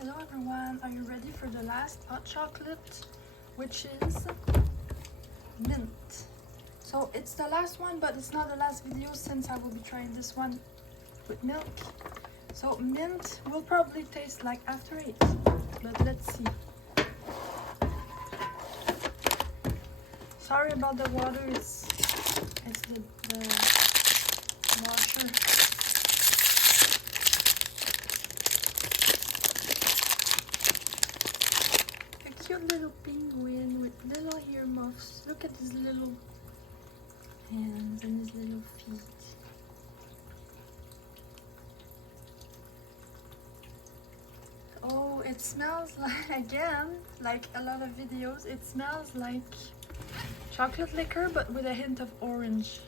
Hello everyone, are you ready for the last hot chocolate, which is mint? So it's the last one, but it's not the last video since I will be trying this one with milk. So mint will probably taste like After Eight, but let's see. Sorry about the water, it's the washer. Cute little penguin with little earmuffs. Look at his little hands and his little feet. Oh, it smells like, again, like a lot of videos, it smells like chocolate liquor but with a hint of orange.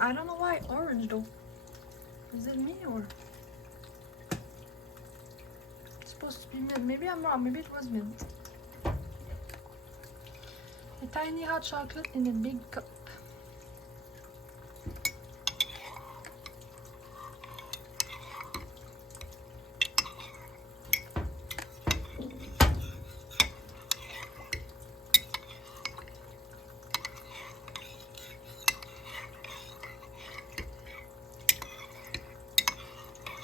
I don't know why orange though. Is it me or? Supposed to be mint. Maybe I'm wrong. Maybe it was mint. A tiny hot chocolate in a big cup.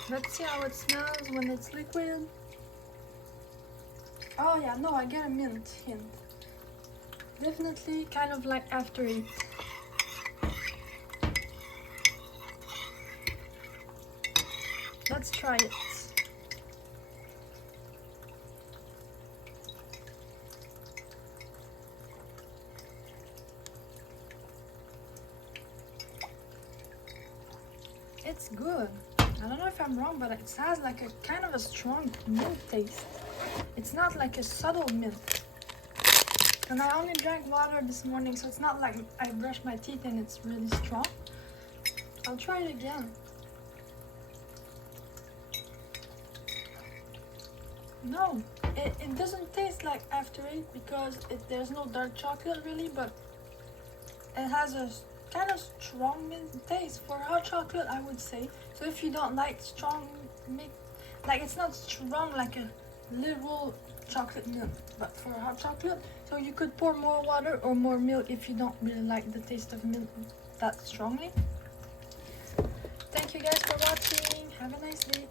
Let's see how it smells when it's liquid. Oh yeah, no, I get a mint hint. Definitely kind of like After Eight. Let's try it. It's good. I don't know if I'm wrong, but it has like a kind of a strong mint taste. It's not like a subtle mint. And I only drank water this morning, so it's not like I brushed my teeth and it's really strong. I'll try it again. No, it doesn't taste like After Eight because there's no dark chocolate really, but it has a kind of strong mint taste for hot chocolate, I would say. So if you don't like strong mint, like it's not strong like a literal chocolate milk, but for hot chocolate, so you could pour more water or more milk if you don't really like the taste of milk that strongly. Thank you guys for watching. Have a nice day.